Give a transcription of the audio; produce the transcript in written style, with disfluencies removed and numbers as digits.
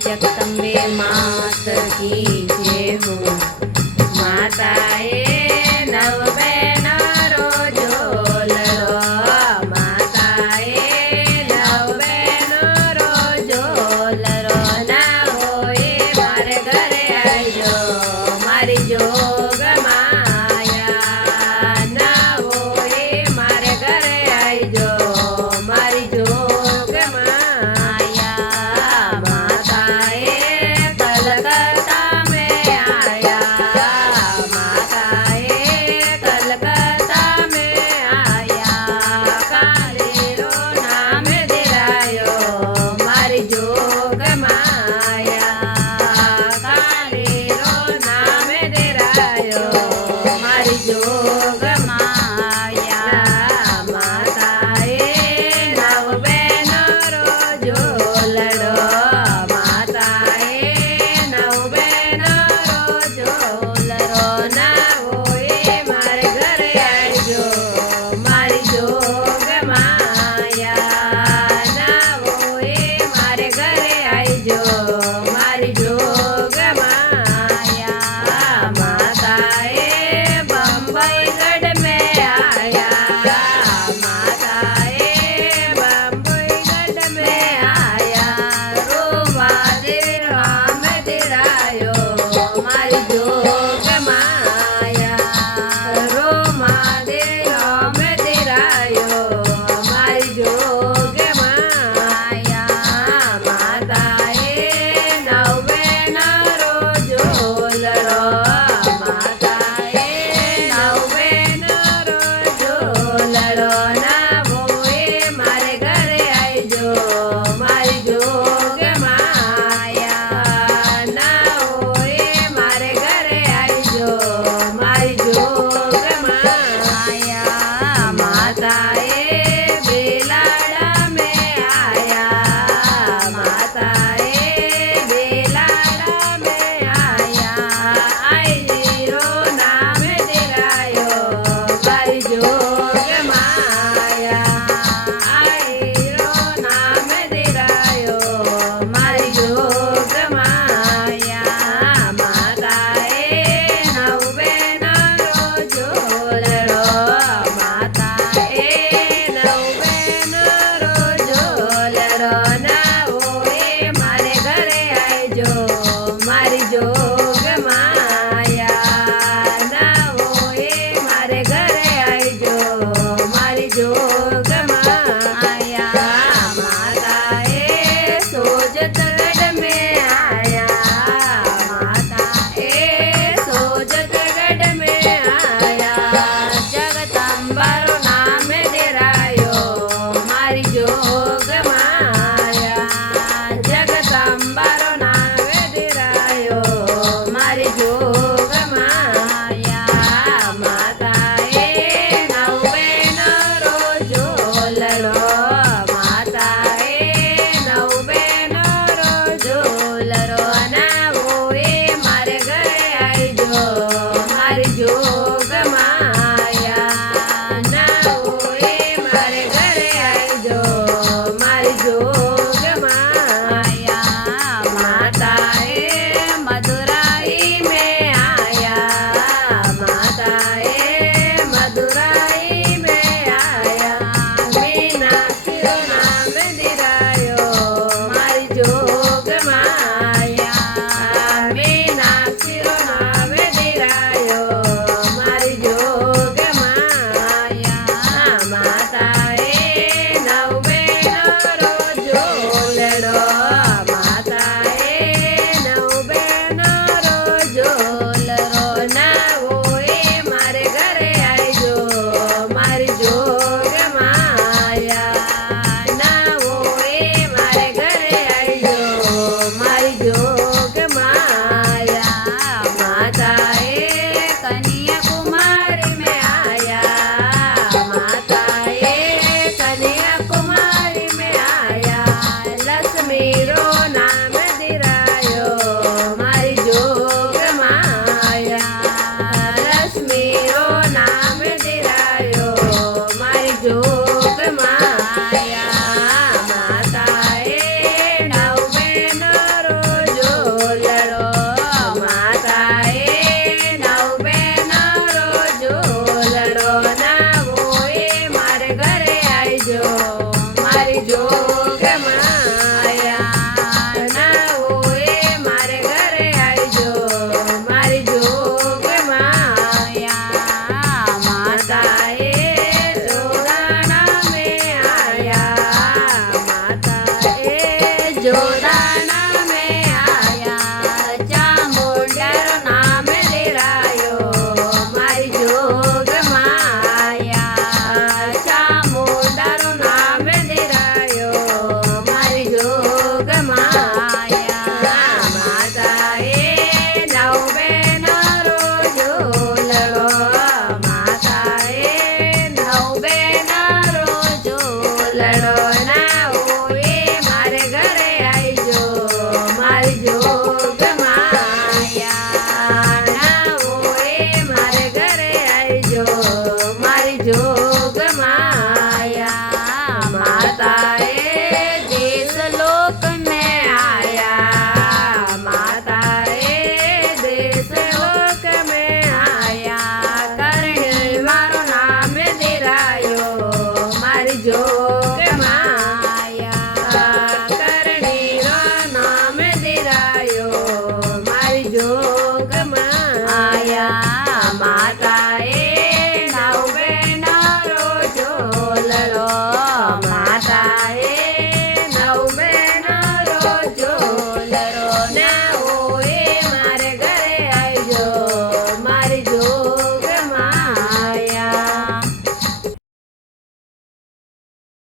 जगदम्बे मात की जय हो। माताए नव बहना रो झोलरो, माताए नव बहना रो झोलरो, ना होए मारे घरे आयो मारी जोग माया, ना होए मारे घरे आयो मारी जोग माया। माताए कलकत्ता में आया, माताए कलकत्ता में आया, काले रो नाम दिलायो मारी जोग माया, काले रो नाम दिलायो मारी जोग माया। माताए नव बहना रो झोलड़ो, माताए नव बहना रो झोलरो, ना होए मारे घरे आयो मारी जोग माया, ना होए मारे घरे आयो मारी जोग माया। माताए बम्बई गढ़ में आया, माताए बम्बई गढ़ में आया, रोवा दे राम दिलायो मारी जोग माया, रोमा दे राम दिलायो मारी जोग माया। माताए नव बहना रो झोलरो, माताए नव बहना रो झोलरो, ना होए मारे घरे आइजो मारी जोग माया, ना होए मारे घरे आइजो मारी जोग माया। माताए बेलाड़ा में आया, माताए बेलाड़ा में आया, आई रो नाम दिलायो मारी जोग माया, आई रो नाम दिलायो मारी जोग माया। माताए नव बहना रो झोलरो, माताए नव बहना रो झोलरो, ना होए मारे घरे आइजो मारी जोग माया, ना होए मारे घरे आइजो मारी जोग माया। माताए सोजतगढ़ में आया, माताए सोजतगढ़ में आया, जगदम्बा रो नाम दिलायो मारी जोग माया, જ્યોત